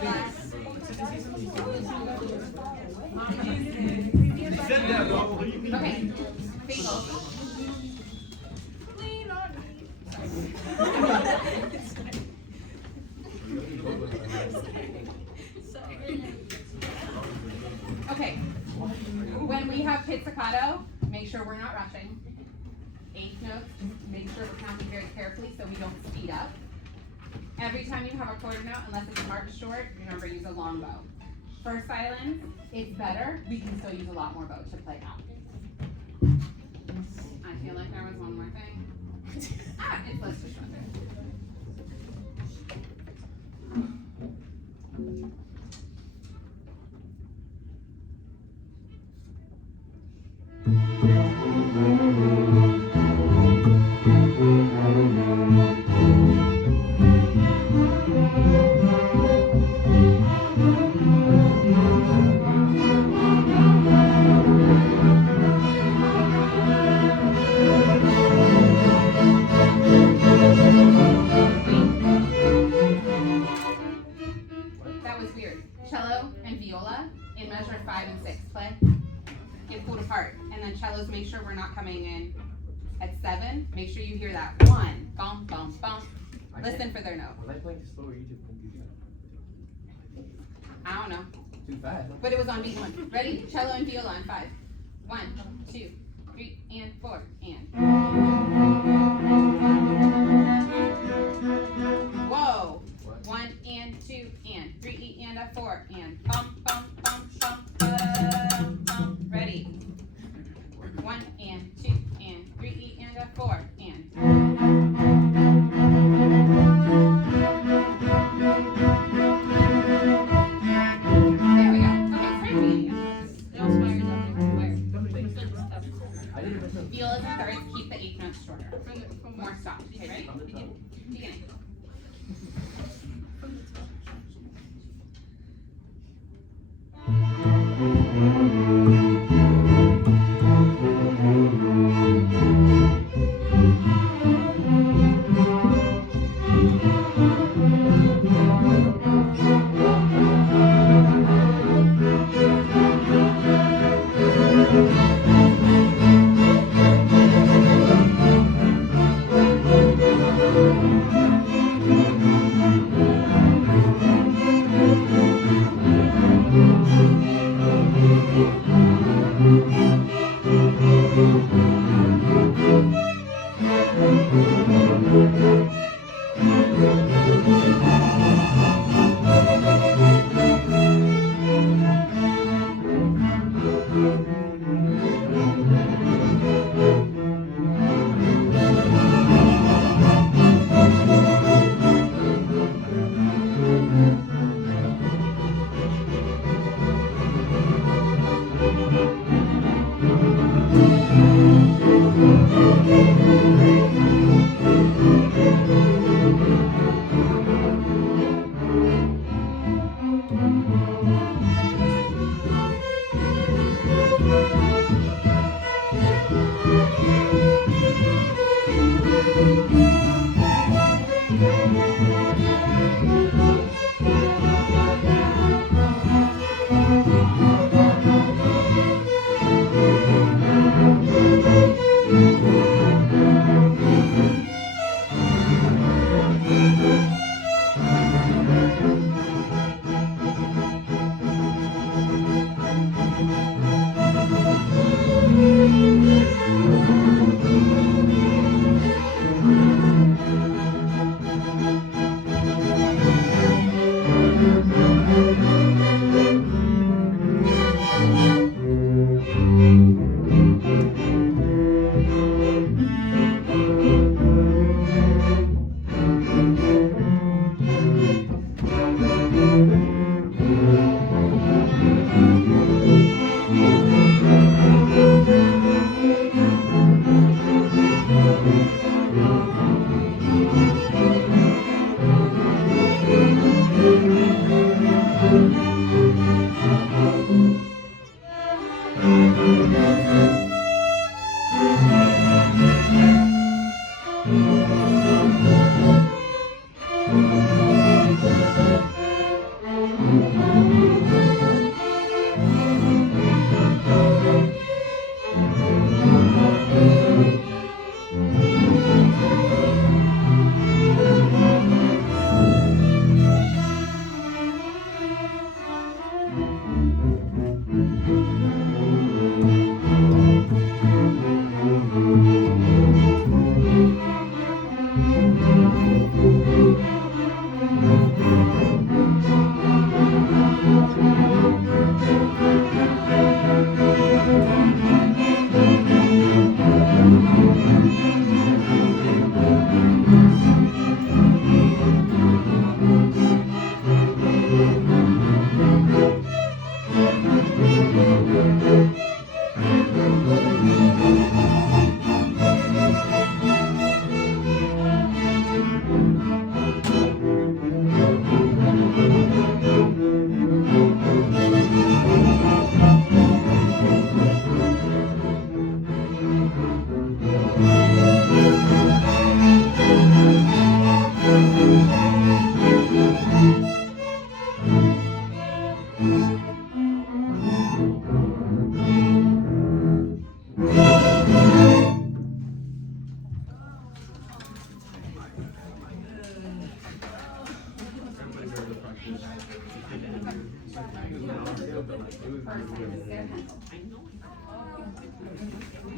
Okay, Fingals. Lean on Okay, when we have pizzicato, make sure we're not rushing. Eighth notes, make sure we're counting very carefully so we don't speed up. Every time you have a quarter note, unless it's marked short, remember use a long bow. For silence, it's better. We can still use a lot more bow to play out. I feel like there was one more thing. It's less disruptive. That was weird. Cello and viola in measure 5 and 6 play. Get pulled apart. And then cellos, make sure we're not coming in at 7. Make sure you hear that 1. Bum, bum, bum. Listen for their note. Was I playing slower? You just confused. I don't know. Too fast. But it was on beat 1. Ready? Cello and viola on 5. 1, 2, 3, and 4, and. Whoa. 1 and 2 and 3 and a 4 and bum bum bum bum bum bum. Ready? 1 and 2 and 3 and a 4 and. There we go. Okay, free Violas and thirds, keep the 8th notes shorter. More stops. Okay, ready? Beginning.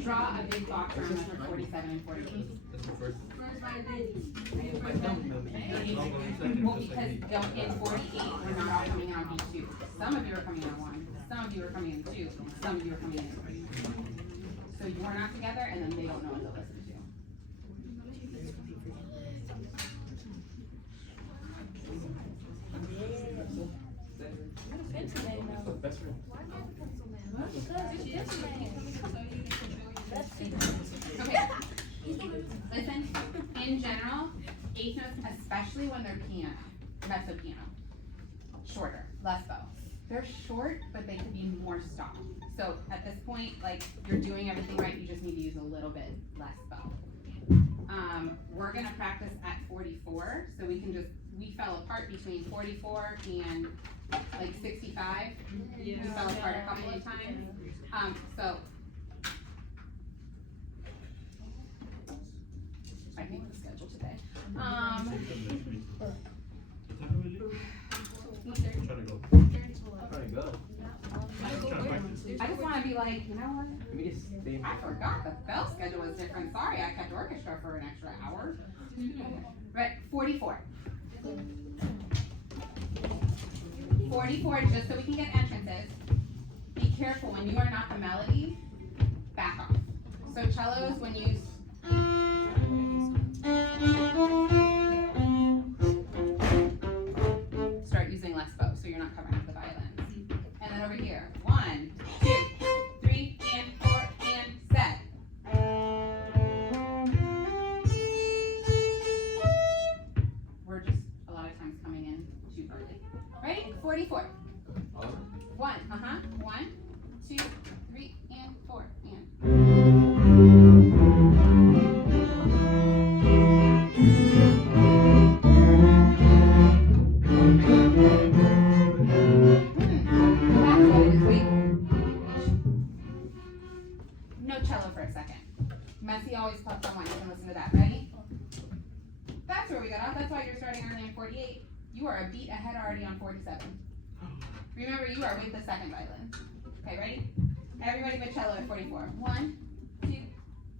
Draw a big box around us for 47 and 48. Well, because in 48, we're not all coming in on B2. Some of you are coming in on 1, some of you are coming in 2, some of you are coming in 3. So you're not together, and then they don't know what to listen to. Best friend. Okay, listen, in general, eighth notes, especially when they're piano, mezzo piano, shorter, less bow. They're short, but they could be more stopped. So at this point, like, you're doing everything right, you just need to use a little bit less bow. We're gonna practice at 44, so we fell apart between 44 and like 65. We fell apart a couple of times. So I think the schedule today. I just want to be like, you know what? I forgot the bell schedule was different. Sorry, I kept orchestra for an extra hour. Right, 44. 44, just so we can get entrances. Be careful when you are not the melody, back off. So cellos, when you start using less bow, so you're not covering up the violins. And then over here, 1, 2, 3, and 4, and set. We're just a lot of times coming in too early. Ready? 44. 1, 1, 2, 3, and 4, and. No cello for a second. Messi always plucks on one. You can listen to that. Ready? That's where we got off. That's why you're starting early on 48. You are a beat ahead already on 47. Remember, you are with the second violin. Okay, ready? Everybody but cello at 44. 1, 2,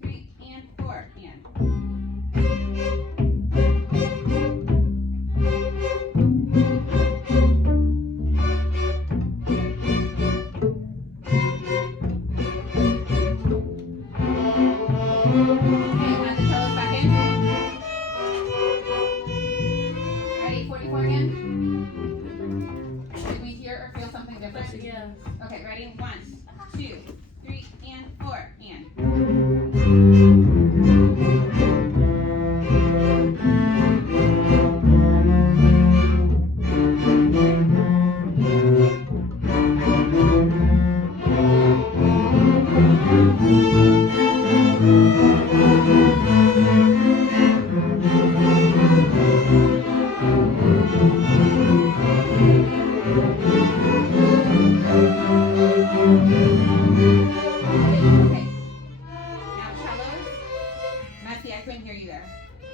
3, and 4, and. Okay, ready? 1, 2, 3, and 4, and.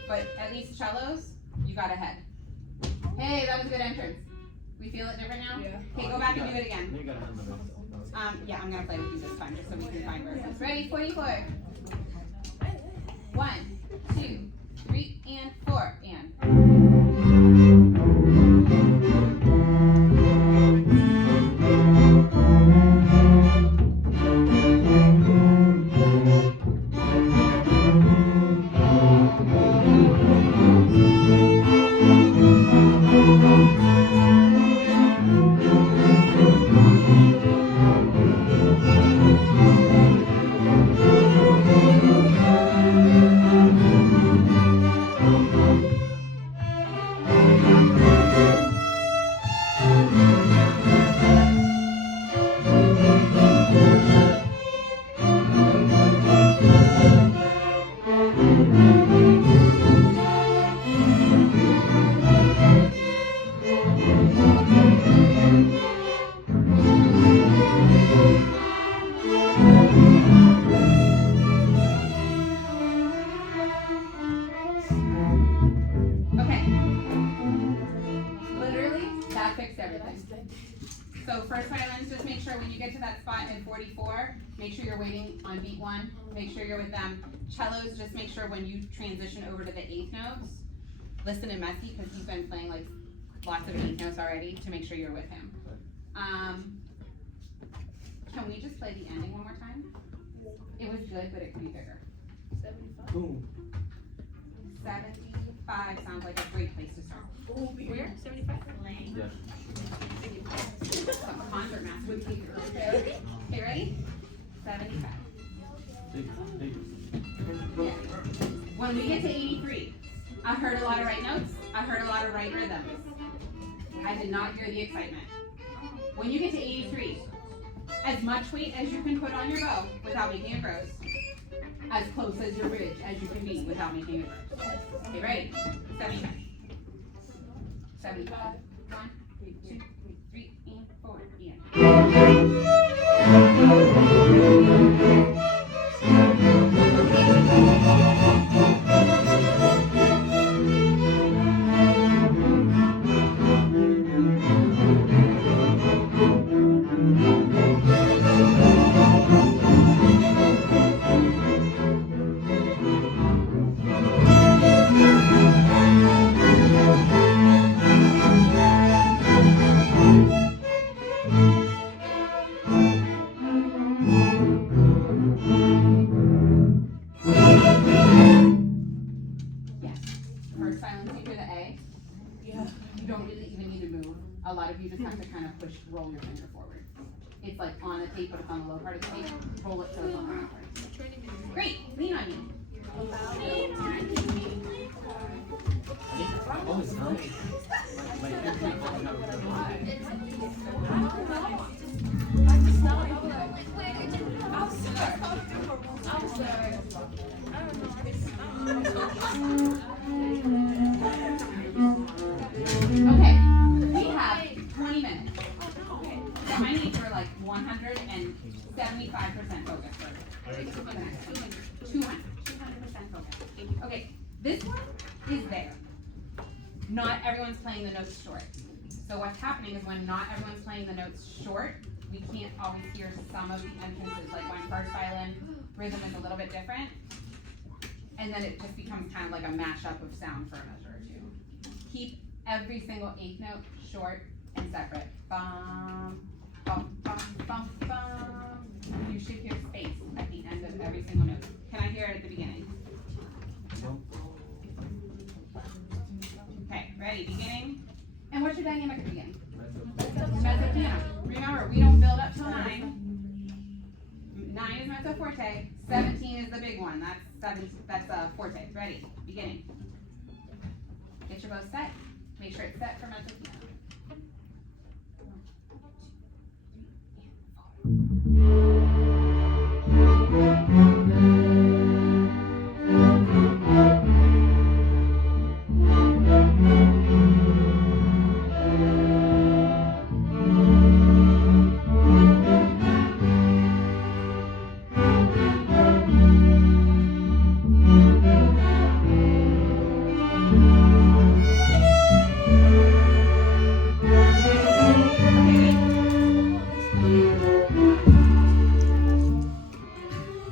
But at least cellos, you got ahead. Hey, that was a good entrance. We feel it different now? Yeah. Okay, go back and do it again. Yeah, I'm gonna play with you this time just so we can find where it is. Ready? 44. 1, 2, 3, and 4, and. Okay. Literally That fixed everything. So first violins, just make sure when you get to that spot at 44, make sure you're waiting on beat 1. Make sure you're with them. Cellos, just make sure when you transition over to the 8th notes, listen to Messi because he's been playing like lots of 8th notes already to make sure you're with him. Can we just play the ending one more time? It was good, but it could be bigger. 75. Boom. 75 sounds like a great place to start. Where? 75? Yeah. Concert master. Okay, ready? 75. Big. Yeah. When we get to 83, I heard a lot of right notes. I heard a lot of right rhythms. I did not hear the excitement. When you get to 83, as much weight as you can put on your bow without making it gross. As close as your bridge as you can be without making it gross. Okay, ready? 75. 75. 1, 2, 3, and 4, and. First silence, you hear the A. Yeah. You don't really even need to move. A lot of you just have to kind of roll your finger forward. It's like on the tape, but it's on the low part of the tape. Roll it so it's on the high part. Great, lean on me. Oh, it's nice. My kids are going to Okay, we have 20 minutes. So I need for like 175% focus. 200% focus. Okay, this one is there. Not everyone's playing the notes short. So what's happening is when not everyone's playing the notes short, we can't always hear some of the entrances. Like when first violin rhythm is a little bit different. And then it just becomes kind of like a mashup of sound for a measure or two. Keep every single 8th note short and separate. Bum, bum, bum, bum, bum. You should hear space at the end of every single note. Can I hear it at the beginning? Okay, ready, beginning. And what's your dynamic at the beginning? Mezzo piano. Remember, we don't build up till 9. 9 is mezzo forte. 17 is the big one. That's forte. Ready, beginning. Get your bow set. Make sure it's set for mezzo piano. 4.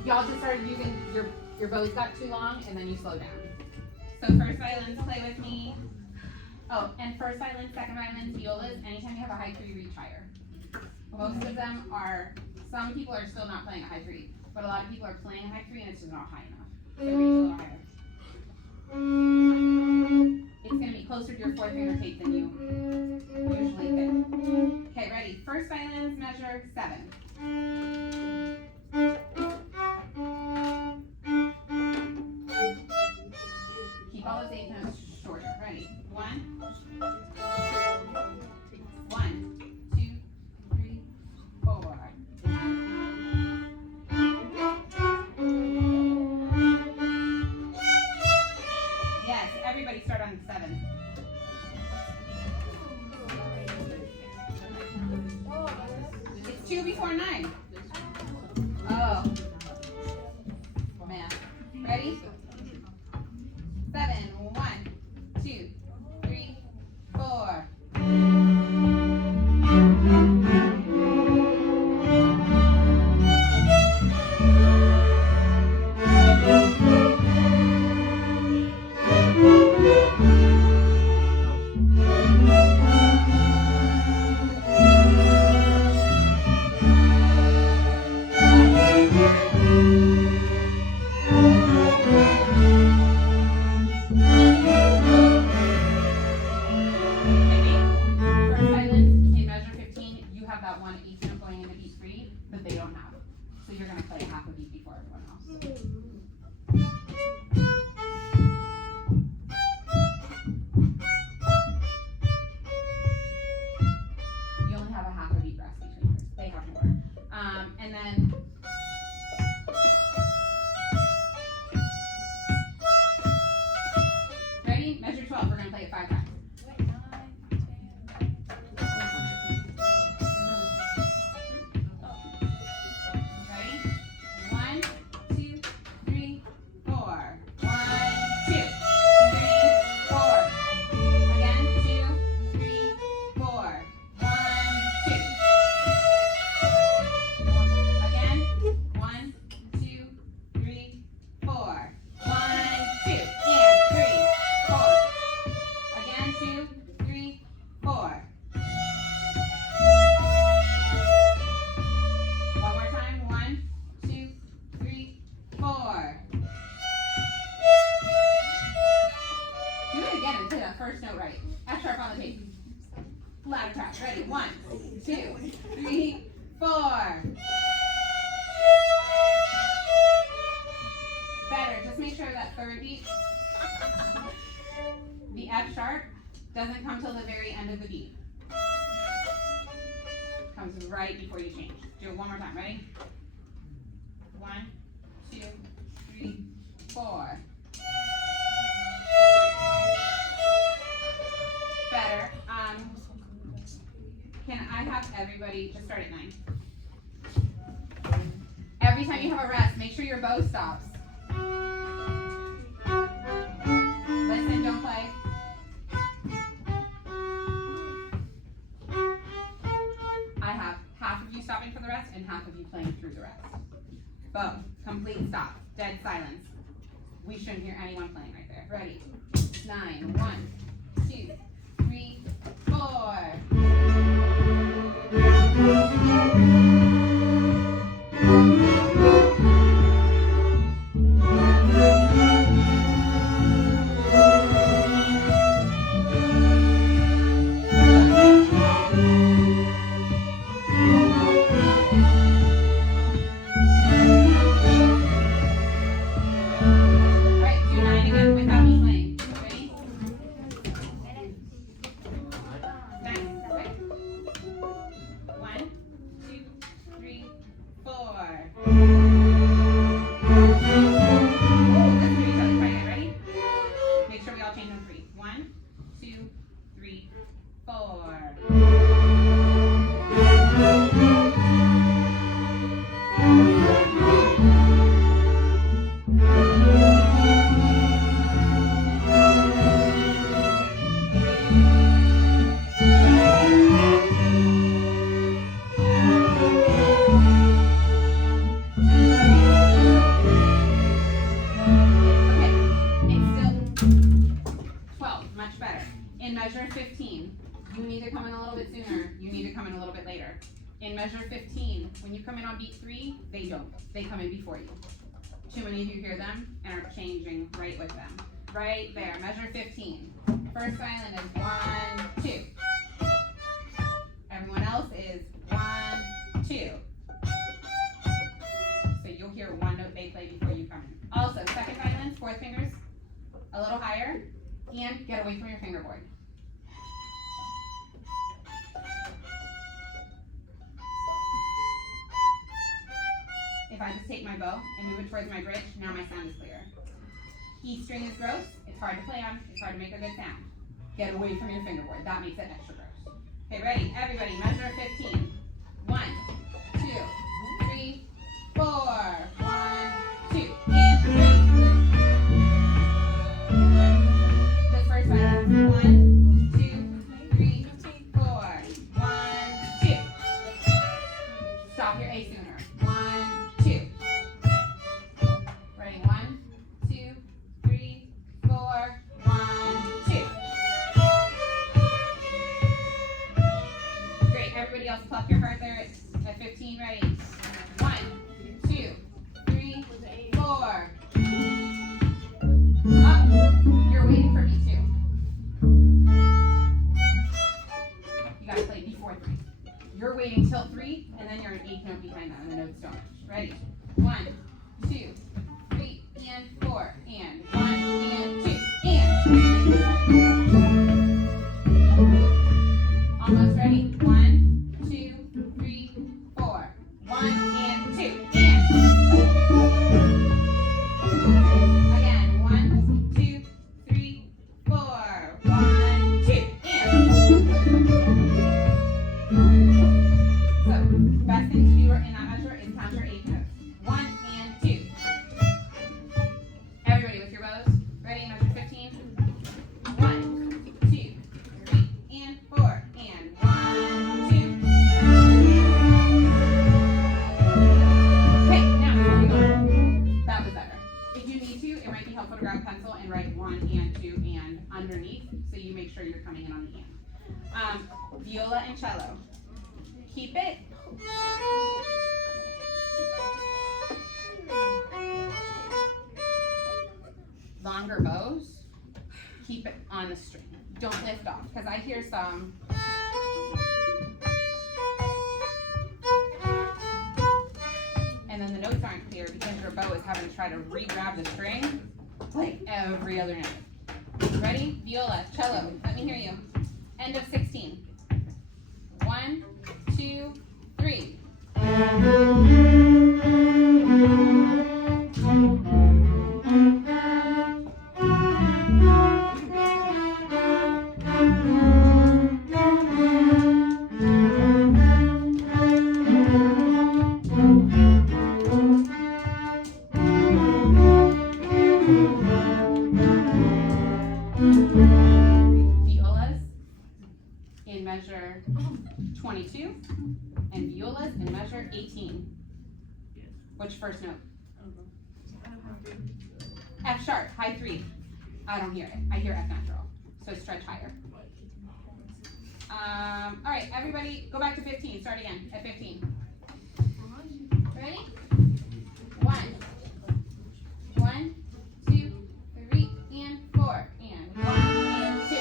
Y'all just started using your bows got too long and then you slow down. So first violins, play with me. Oh, and first violin, second violin, violas, anytime you have a high 3, reach higher. Most of them are, some people are still not playing a high 3, but a lot of people are playing a high 3 and it's just not high enough. So reach a little higher. It's going to be closer to your 4th finger tape than you usually hit. Okay, ready? First violins, measure 7. Keep all those 8 notes shorter. Ready? 1, 2, 3, 4. Yes, everybody start on 7. It's 2 before 9. Oh. Man. Ready? 7. 1, 2, 3, 4. that one 8th note going into beat 3 that they don't have. So you're gonna play a half a beat before everyone else. You only have a half a beat rest between yours. They have more. And then ready? Measure 12. We're gonna play it 5 times. Wait, 9, 10. Ready? 1, 2, 3, 4. 1, 2, 3, 4. Again, 2, 3, 4. 1, 2. Again, 1, 2, 3, 4. 1, 2, and 3, 4. Again, 2, 3, 4. One more time. 1, 2, 3, 4. Do it again and play that first note right. F sharp on the tape. Ladder track. Ready? 1, 2, 3, 4. Better. Just make sure that third beat, the F sharp, doesn't come till the very end of the beat. Comes right before you change. Do it one more time. Ready? 1, 2, 3, 4. Better. Can I have everybody just start at 9? Every time you have a rest, make sure your bow stops. Listen, don't play. I have half of you stopping for the rest and half of you playing through the rest. Bow, complete stop, dead silence. We shouldn't hear anyone playing right there. Ready? 9, 1, 2, 3, 4. Right, do 9 again without me playing. Ready? 9, right? 1, 2, 3, 4. Let's do each other. Try again. Ready? Make sure we all change on 3. 1, 2, 3, 4. Okay, it's still 12, much better. In measure 15, you need to come in a little bit sooner, you need to come in a little bit later. In measure 15, when you come in on beat 3, they don't. They come in before you. Too many of you hear them and are changing right with them. Right there, measure 15. First silent is 1, 2. Everyone else is 1, 2. So you'll hear one note they play before you come in. Also, second silence, fourth fingers, a little higher, and get away from your fingerboard. If I just take my bow and move it towards my bridge, now my sound is clear. E string is gross, it's hard to play on, it's hard to make a good sound. Get away from your fingerboard, that makes it extra gross. Okay, ready, everybody, measure 15. 1, 2, 3, 4. 1, 2, and 3. Just first silence. 1, 2, 3, 4. 1, 2. Stop your A sooner. 1, 2. Ready? 1, 2, 3, 4. 1, 2. Great. Everybody else, pluck your heart there at 15. Ready? 1, 2, 3, 4. Up. You're waiting for me too. You gotta play before 3. You're waiting till 3, and then you're an 8th note behind that, and the notes don't match. Ready? 1, 2, 3, and 4, and 1, and 2, and. Almost ready? 1, 2, 3, 4. 1, and 2, and. Again, 1, 2, 3, 4. 1, 2, and. So, best thing to do in that measure is count your 8 notes. 1 and 2. Everybody with your bows? Ready? Measure 15. 1, 2, 3, and 4. And 1, 2. Okay, now before we go on, that was better. If you need to, it might be helpful to grab a pencil and write 1 and 2 and underneath, so you make sure you're coming in on the and. Viola and cello. Keep it. Longer bows, keep it on the string. Don't lift off, because I hear some. And then the notes aren't clear because your bow is having to try to re-grab the string like every other note. Ready? Viola, cello, let me hear you. End of 16. 1, 2, 3. Violas in measure 22 and violas in measure 18. Which first note? F sharp, high 3. I don't hear it. I hear F natural. So stretch higher. All right, everybody go back to 15. Start again at 15. Ready? 1, 1, 2, 3, and 4, and 1, and 2.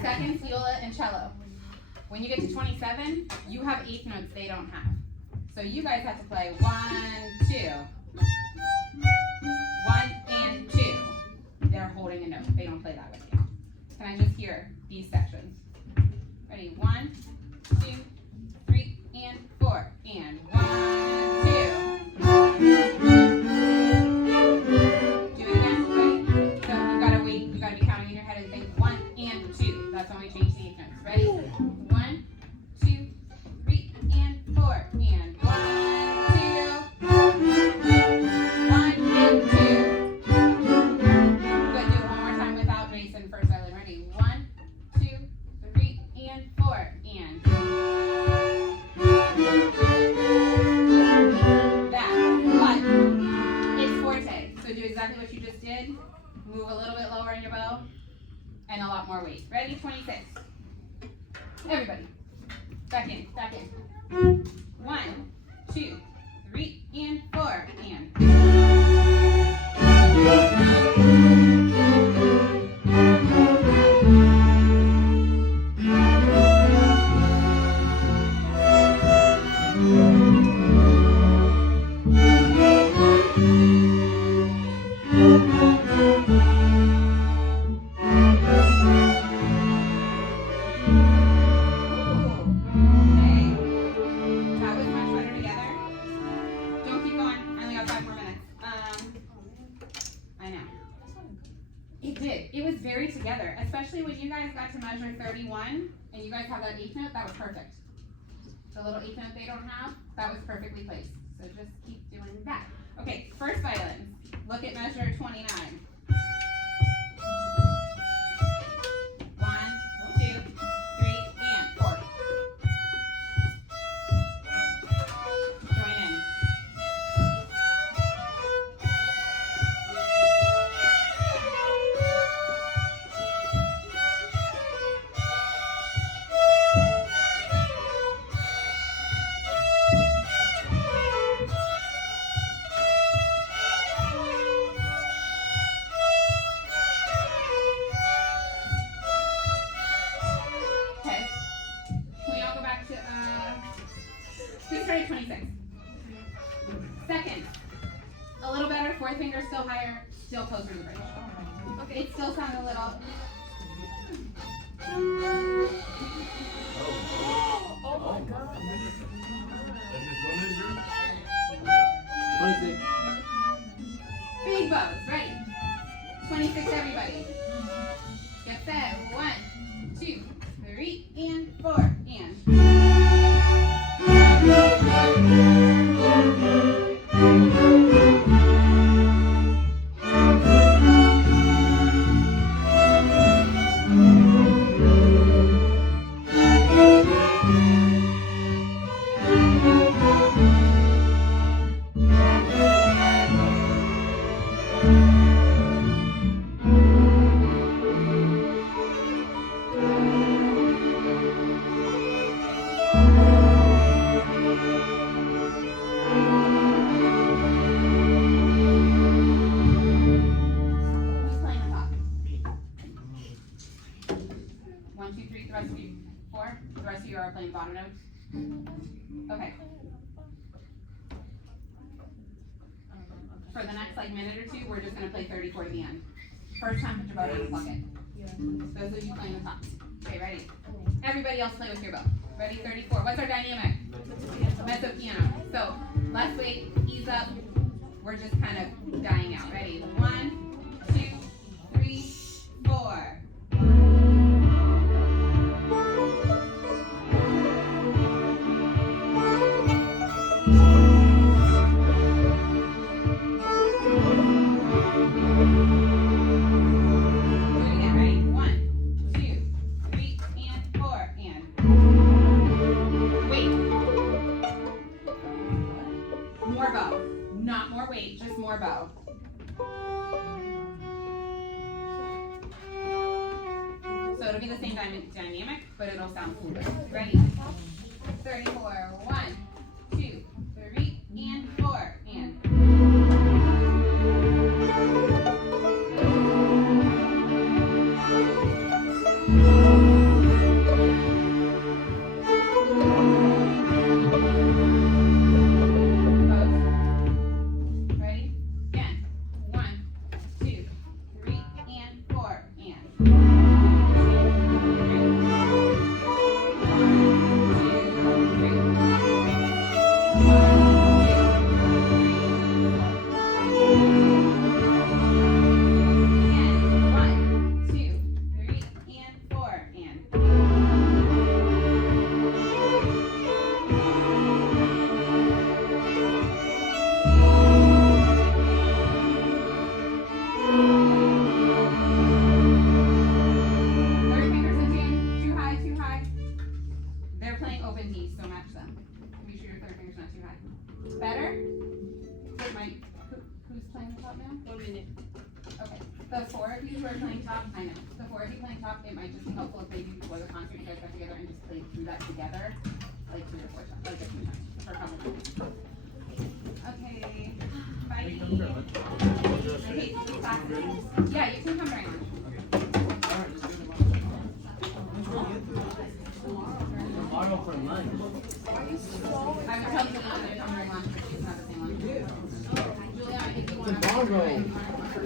Seconds, viola, and cello. When you get to 27, you have 8th notes they don't have. So you guys have to play 1, 2. 1 and 2. They're holding a note. They don't play that with you. Can I just hear these sections? Ready? 1, 2, 3, and 4. And 1, 2. Do it again. Ready? So you gotta wait. You gotta be counting in your head and think 1 and 2. That's when we change the 8 notes. Ready? 1, 2, 3, and 4. And 1, 2. 1 and 2. Good. Do it one more time without Jason first, Eileen. Ready? 1, 2, 3, and 4. Everybody. Back in, back in. 1, 2, 3, and 4, and. Very together, especially when you guys got to measure 31 and you guys have that eighth note, that was perfect. The little eighth note they don't have, that was perfectly placed. So just keep doing that. Okay, first violin. Look at measure 29. 1, 2, 3, and 4. Join in. Please try 26. Second, a little better, fourth finger still higher, still closer to the bridge. Okay. It still sounds a little. Oh my God. 26. Big bows, ready. 26, everybody. Get set. 1, 2, 3, and 4, and. Are playing bottom notes? Okay. For the next minute or two, we're just gonna play 34 to the end. First time, put your bow down and pluck it. Those of you playing the top. Okay, ready? Everybody else play with your bow. Ready? 34. What's our dynamic? Mezzo piano. So let's wait, ease up. We're just kind of dying out. Ready? 1, 2, 3, 4. Just more bow. So it'll be the same dynamic, but it'll sound cooler. Ready? 34. 1, 2, 3, and 4, and. Better? Who's playing the top now? 1 minute. Okay, the four of you who are playing top, I know, the four of you playing top, it might just be helpful if maybe before the concert you guys got together and just played through that together, like 3 or 4 times, like a few times, for a couple times. Okay, bye. Okay, classes. Yeah, you can come during lunch. Tomorrow for lunch. I would tell Julia to come during lunch, but she's not the same lunch. Julia, I think you want to.